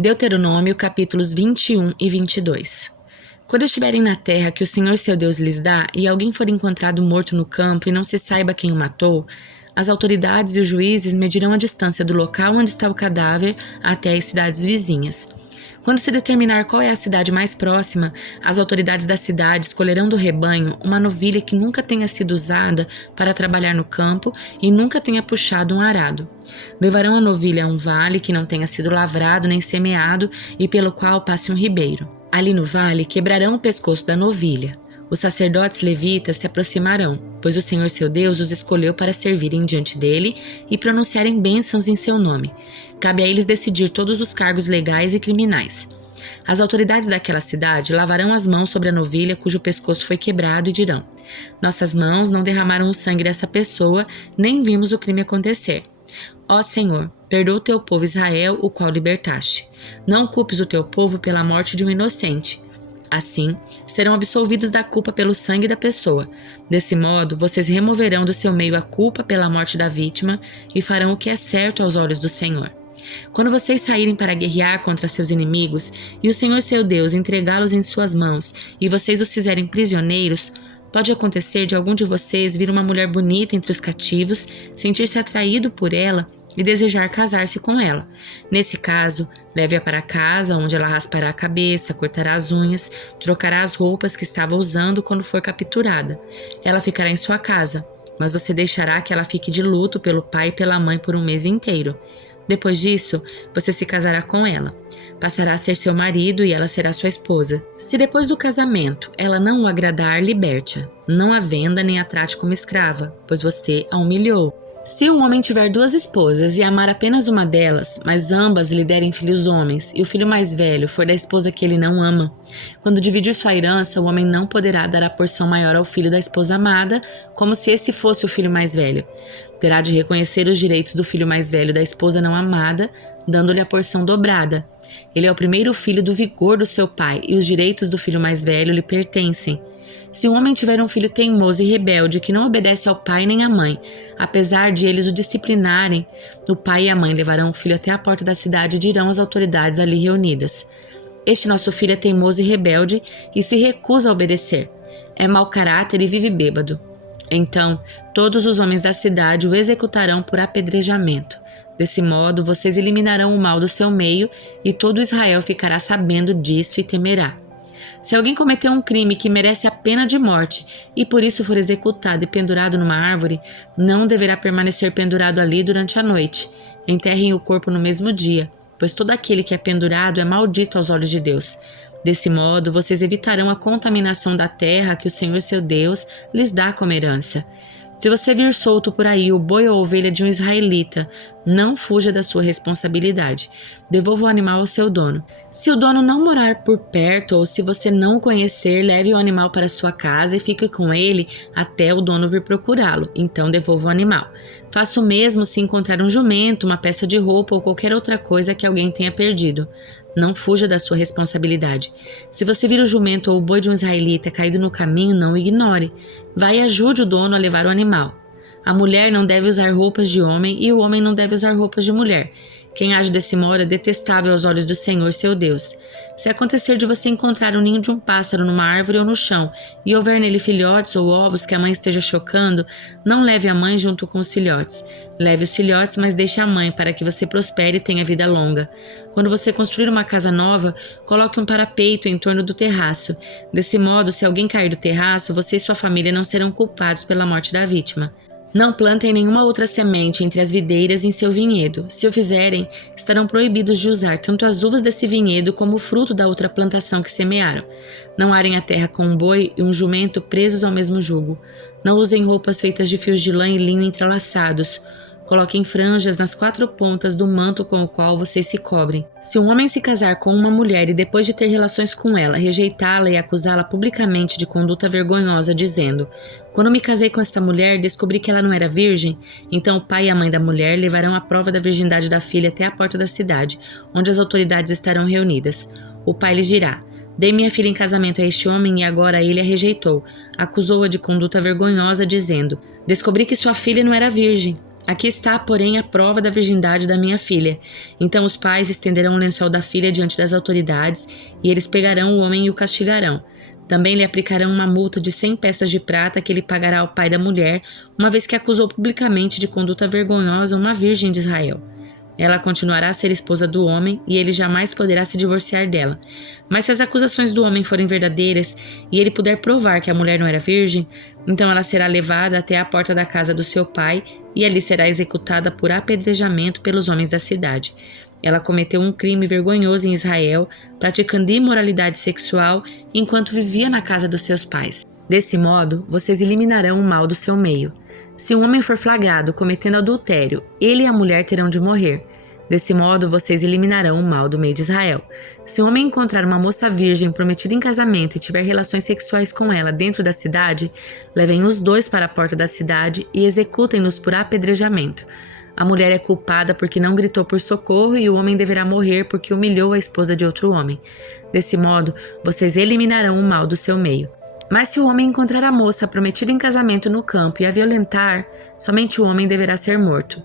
Deuteronômio, capítulos 21 e 22. Quando estiverem na terra que o Senhor seu Deus lhes dá, e alguém for encontrado morto no campo e não se saiba quem o matou, as autoridades e os juízes medirão a distância do local onde está o cadáver até as cidades vizinhas. Quando se determinar qual é a cidade mais próxima, as autoridades da cidade escolherão do rebanho uma novilha que nunca tenha sido usada para trabalhar no campo e nunca tenha puxado um arado. Levarão a novilha a um vale que não tenha sido lavrado nem semeado e pelo qual passe um ribeiro. Ali no vale quebrarão o pescoço da novilha. Os sacerdotes levitas se aproximarão, pois o Senhor seu Deus os escolheu para servirem diante dele e pronunciarem bênçãos em seu nome. Cabe a eles decidir todos os cargos legais e criminais. As autoridades daquela cidade lavarão as mãos sobre a novilha cujo pescoço foi quebrado e dirão: nossas mãos não derramaram o sangue dessa pessoa, nem vimos o crime acontecer. Ó Senhor, perdoa o teu povo Israel, o qual libertaste. Não culpes o teu povo pela morte de um inocente. Assim, serão absolvidos da culpa pelo sangue da pessoa. Desse modo, vocês removerão do seu meio a culpa pela morte da vítima e farão o que é certo aos olhos do Senhor. Quando vocês saírem para guerrear contra seus inimigos e o Senhor seu Deus entregá-los em suas mãos e vocês os fizerem prisioneiros, pode acontecer de algum de vocês vir uma mulher bonita entre os cativos, sentir-se atraído por ela e desejar casar-se com ela. Nesse caso, leve-a para casa, onde ela raspará a cabeça, cortará as unhas, trocará as roupas que estava usando quando for capturada. Ela ficará em sua casa, mas você deixará que ela fique de luto pelo pai e pela mãe por um mês inteiro. Depois disso, você se casará com ela. Passará a ser seu marido e ela será sua esposa. Se depois do casamento ela não o agradar, liberte-a. Não a venda nem a trate como escrava, pois você a humilhou. Se um homem tiver duas esposas e amar apenas uma delas, mas ambas lhe derem filhos homens, e o filho mais velho for da esposa que ele não ama, quando dividir sua herança, o homem não poderá dar a porção maior ao filho da esposa amada, como se esse fosse o filho mais velho. Terá de reconhecer os direitos do filho mais velho da esposa não amada, dando-lhe a porção dobrada. Ele é o primeiro filho do vigor do seu pai, e os direitos do filho mais velho lhe pertencem. Se um homem tiver um filho teimoso e rebelde que não obedece ao pai nem à mãe, apesar de eles o disciplinarem, o pai e a mãe levarão o filho até a porta da cidade e dirão às autoridades ali reunidas: este nosso filho é teimoso e rebelde e se recusa a obedecer. É mau caráter e vive bêbado. Então, todos os homens da cidade o executarão por apedrejamento. Desse modo, vocês eliminarão o mal do seu meio e todo Israel ficará sabendo disso e temerá. Se alguém cometeu um crime que merece a pena de morte e por isso for executado e pendurado numa árvore, não deverá permanecer pendurado ali durante a noite. Enterrem o corpo no mesmo dia, pois todo aquele que é pendurado é maldito aos olhos de Deus. Desse modo, vocês evitarão a contaminação da terra que o Senhor seu Deus lhes dá como herança. Se você vir solto por aí o boi ou ovelha de um israelita, não fuja da sua responsabilidade. Devolva o animal ao seu dono. Se o dono não morar por perto ou se você não o conhecer, leve o animal para sua casa e fique com ele até o dono vir procurá-lo. Então devolva o animal. Faça o mesmo se encontrar um jumento, uma peça de roupa ou qualquer outra coisa que alguém tenha perdido. Não fuja da sua responsabilidade. Se você vir o jumento ou o boi de um israelita caído no caminho, não o ignore. Vá e ajude o dono a levar o animal. A mulher não deve usar roupas de homem e o homem não deve usar roupas de mulher. Quem age desse modo é detestável aos olhos do Senhor seu Deus. Se acontecer de você encontrar um ninho de um pássaro numa árvore ou no chão e houver nele filhotes ou ovos que a mãe esteja chocando, não leve a mãe junto com os filhotes. Leve os filhotes, mas deixe a mãe para que você prospere e tenha vida longa. Quando você construir uma casa nova, coloque um parapeito em torno do terraço. Desse modo, se alguém cair do terraço, você e sua família não serão culpados pela morte da vítima. Não plantem nenhuma outra semente entre as videiras em seu vinhedo. Se o fizerem, estarão proibidos de usar tanto as uvas desse vinhedo como o fruto da outra plantação que semearam. Não arem a terra com um boi e um jumento presos ao mesmo jugo. Não usem roupas feitas de fios de lã e linho entrelaçados. Coloquem franjas nas 4 pontas do manto com o qual vocês se cobrem. Se um homem se casar com uma mulher e depois de ter relações com ela, rejeitá-la e acusá-la publicamente de conduta vergonhosa, dizendo: quando me casei com esta mulher, descobri que ela não era virgem, então o pai e a mãe da mulher levarão a prova da virgindade da filha até a porta da cidade, onde as autoridades estarão reunidas. O pai lhes dirá: dei minha filha em casamento a este homem e agora ele a rejeitou. Acusou-a de conduta vergonhosa, dizendo: descobri que sua filha não era virgem. Aqui está, porém, a prova da virgindade da minha filha. Então os pais estenderão o lençol da filha diante das autoridades, e eles pegarão o homem e o castigarão. Também lhe aplicarão uma multa de 100 peças de prata que ele pagará ao pai da mulher, uma vez que acusou publicamente de conduta vergonhosa uma virgem de Israel. Ela continuará a ser esposa do homem e ele jamais poderá se divorciar dela. Mas se as acusações do homem forem verdadeiras e ele puder provar que a mulher não era virgem, então ela será levada até a porta da casa do seu pai e ali será executada por apedrejamento pelos homens da cidade. Ela cometeu um crime vergonhoso em Israel, praticando imoralidade sexual enquanto vivia na casa dos seus pais. Desse modo, vocês eliminarão o mal do seu meio. Se um homem for flagrado cometendo adultério, ele e a mulher terão de morrer. Desse modo, vocês eliminarão o mal do meio de Israel. Se um homem encontrar uma moça virgem prometida em casamento e tiver relações sexuais com ela dentro da cidade, levem os dois para a porta da cidade e executem-nos por apedrejamento. A mulher é culpada porque não gritou por socorro e o homem deverá morrer porque humilhou a esposa de outro homem. Desse modo, vocês eliminarão o mal do seu meio. Mas se o homem encontrar a moça prometida em casamento no campo e a violentar, somente o homem deverá ser morto.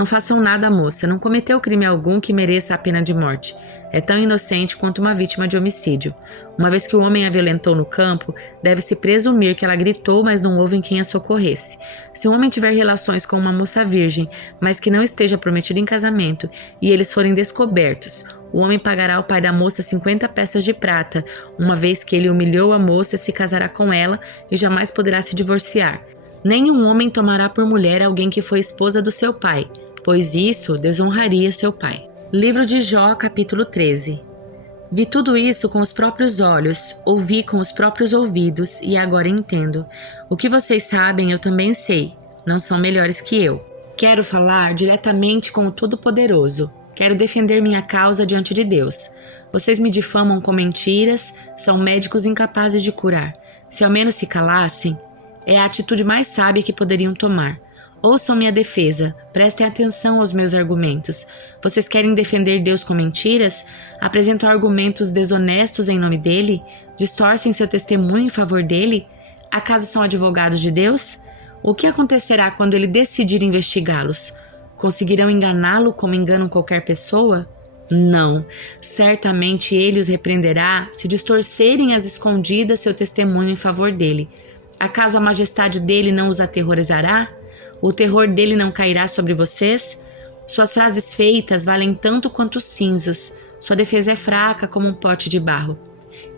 Não façam nada à moça, não cometeu crime algum que mereça a pena de morte. É tão inocente quanto uma vítima de homicídio. Uma vez que o homem a violentou no campo, deve-se presumir que ela gritou, mas não houve quem a socorresse. Se um homem tiver relações com uma moça virgem, mas que não esteja prometida em casamento, e eles forem descobertos, o homem pagará ao pai da moça 50 peças de prata, uma vez que ele humilhou a moça, se casará com ela e jamais poderá se divorciar. Nenhum homem tomará por mulher alguém que foi esposa do seu pai, pois isso desonraria seu pai. Livro de Jó, capítulo 13. Vi tudo isso com os próprios olhos, ouvi com os próprios ouvidos e agora entendo. O que vocês sabem eu também sei, não são melhores que eu. Quero falar diretamente com o Todo-Poderoso. Quero defender minha causa diante de Deus. Vocês me difamam com mentiras, são médicos incapazes de curar. Se ao menos se calassem, é a atitude mais sábia que poderiam tomar. Ouçam minha defesa, prestem atenção aos meus argumentos. Vocês querem defender Deus com mentiras? Apresentam argumentos desonestos em nome dele? Distorcem seu testemunho em favor dele? Acaso são advogados de Deus? O que acontecerá quando ele decidir investigá-los? Conseguirão enganá-lo como enganam qualquer pessoa? Não. Certamente ele os repreenderá se distorcerem às escondidas seu testemunho em favor dele. Acaso a majestade dele não os aterrorizará? O terror dele não cairá sobre vocês? Suas frases feitas valem tanto quanto cinzas. Sua defesa é fraca como um pote de barro.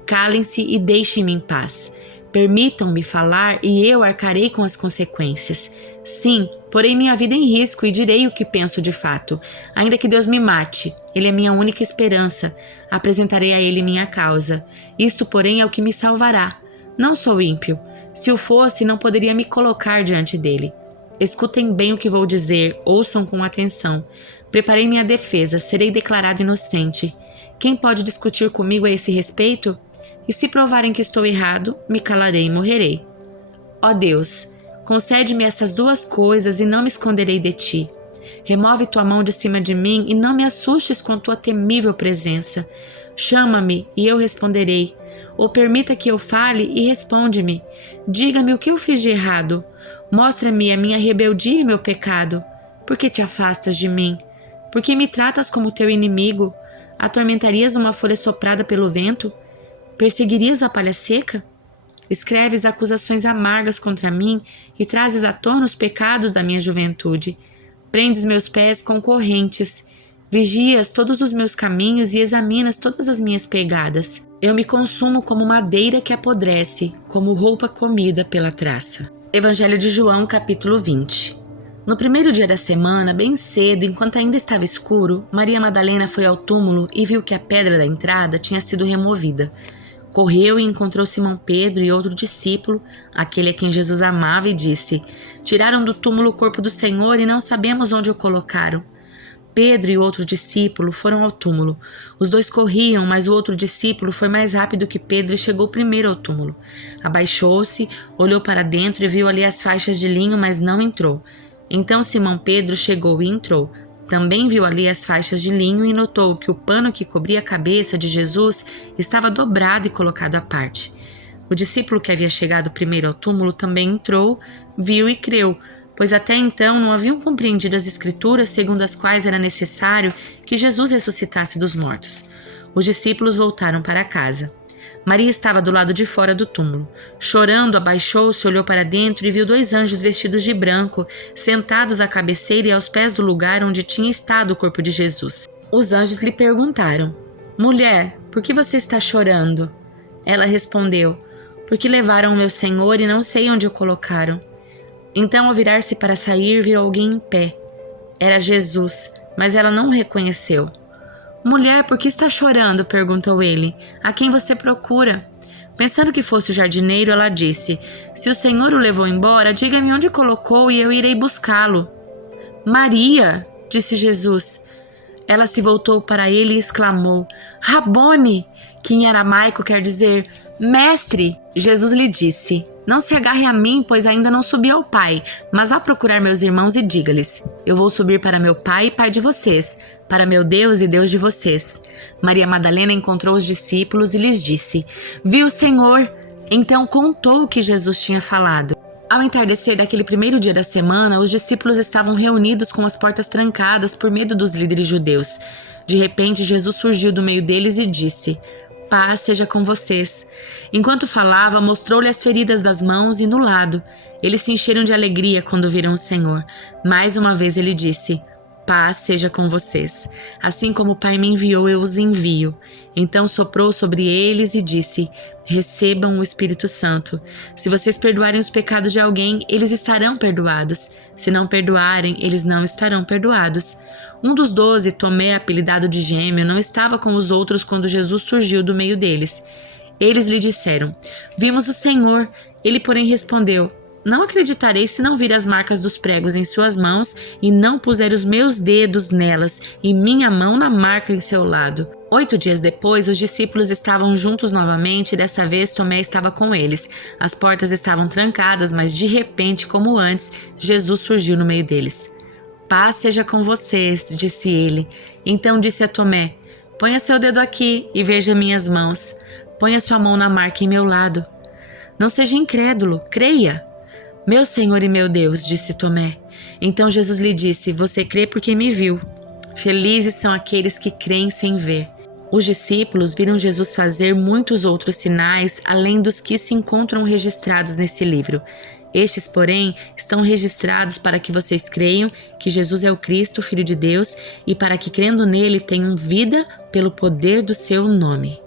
Calem-se e deixem-me em paz. Permitam-me falar e eu arcarei com as consequências. Sim, porei minha vida em risco e direi o que penso de fato. Ainda que Deus me mate, Ele é minha única esperança. Apresentarei a Ele minha causa. Isto, porém, é o que me salvará. Não sou ímpio. Se o fosse, não poderia me colocar diante dele. Escutem bem o que vou dizer, ouçam com atenção. Preparei minha defesa, serei declarado inocente. Quem pode discutir comigo a esse respeito? E se provarem que estou errado, me calarei e morrerei. Ó Deus, concede-me essas duas coisas e não me esconderei de ti. Remove tua mão de cima de mim e não me assustes com tua temível presença. Chama-me e eu responderei. Ou permita que eu fale e responde-me. Diga-me o que eu fiz de errado. Mostra-me a minha rebeldia e meu pecado. Por que te afastas de mim? Por que me tratas como teu inimigo? Atormentarias uma folha soprada pelo vento? Perseguirias a palha seca? Escreves acusações amargas contra mim e trazes à tona os pecados da minha juventude. Prendes meus pés com correntes. Vigias todos os meus caminhos e examinas todas as minhas pegadas. Eu me consumo como madeira que apodrece, como roupa comida pela traça. Evangelho de João, capítulo 20. No primeiro dia da semana, bem cedo, enquanto ainda estava escuro, Maria Madalena foi ao túmulo e viu que a pedra da entrada tinha sido removida. Correu e encontrou Simão Pedro e outro discípulo, aquele a quem Jesus amava, e disse: Tiraram do túmulo o corpo do Senhor e não sabemos onde o colocaram. Pedro e o outro discípulo foram ao túmulo. Os dois corriam, mas o outro discípulo foi mais rápido que Pedro e chegou primeiro ao túmulo. Abaixou-se, olhou para dentro e viu ali as faixas de linho, mas não entrou. Então Simão Pedro chegou e entrou. Também viu ali as faixas de linho e notou que o pano que cobria a cabeça de Jesus estava dobrado e colocado à parte. O discípulo que havia chegado primeiro ao túmulo também entrou, viu e creu, pois até então não haviam compreendido as Escrituras segundo as quais era necessário que Jesus ressuscitasse dos mortos. Os discípulos voltaram para casa. Maria estava do lado de fora do túmulo. Chorando, abaixou-se, olhou para dentro e viu 2 anjos vestidos de branco, sentados à cabeceira e aos pés do lugar onde tinha estado o corpo de Jesus. Os anjos lhe perguntaram: Mulher, por que você está chorando? Ela respondeu: Porque levaram o meu Senhor e não sei onde o colocaram. Então, ao virar-se para sair, viu alguém em pé. Era Jesus, mas ela não o reconheceu. Mulher, por que está chorando? Perguntou ele. A quem você procura? Pensando que fosse o jardineiro, ela disse: Se o Senhor o levou embora, diga-me onde colocou e eu irei buscá-lo. Maria, disse Jesus. Ela se voltou para ele e exclamou: Rabone, que em aramaico quer dizer mestre. Jesus lhe disse: Não se agarre a mim, pois ainda não subi ao Pai, mas vá procurar meus irmãos e diga-lhes: Eu vou subir para meu Pai e Pai de vocês, para meu Deus e Deus de vocês. Maria Madalena encontrou os discípulos e lhes disse: Vi o Senhor. Então contou o que Jesus tinha falado. Ao entardecer daquele primeiro dia da semana, os discípulos estavam reunidos com as portas trancadas por medo dos líderes judeus. De repente, Jesus surgiu do meio deles e disse: Paz seja com vocês. Enquanto falava, mostrou-lhe as feridas das mãos e no lado. Eles se encheram de alegria quando viram o Senhor. Mais uma vez ele disse: Paz seja com vocês. Assim como o Pai me enviou, eu os envio. Então soprou sobre eles e disse: Recebam o Espírito Santo. Se vocês perdoarem os pecados de alguém, eles estarão perdoados. Se não perdoarem, eles não estarão perdoados. Um dos 12, Tomé, apelidado de Gêmeo, não estava com os outros quando Jesus surgiu do meio deles. Eles lhe disseram: Vimos o Senhor. Ele, porém, respondeu: Não acreditarei se não vir as marcas dos pregos em suas mãos e não puser os meus dedos nelas e minha mão na marca em seu lado. 8 dias depois, os discípulos estavam juntos novamente e dessa vez Tomé estava com eles. As portas estavam trancadas, mas de repente, como antes, Jesus surgiu no meio deles. Paz seja com vocês, disse ele. Então disse a Tomé: Ponha seu dedo aqui e veja minhas mãos. Ponha sua mão na marca em meu lado. Não seja incrédulo, creia. Meu Senhor e meu Deus, disse Tomé. Então Jesus lhe disse: Você crê porque me viu. Felizes são aqueles que creem sem ver. Os discípulos viram Jesus fazer muitos outros sinais, além dos que se encontram registrados nesse livro. Estes, porém, estão registrados para que vocês creiam que Jesus é o Cristo, Filho de Deus, e para que, crendo nele, tenham vida pelo poder do seu nome.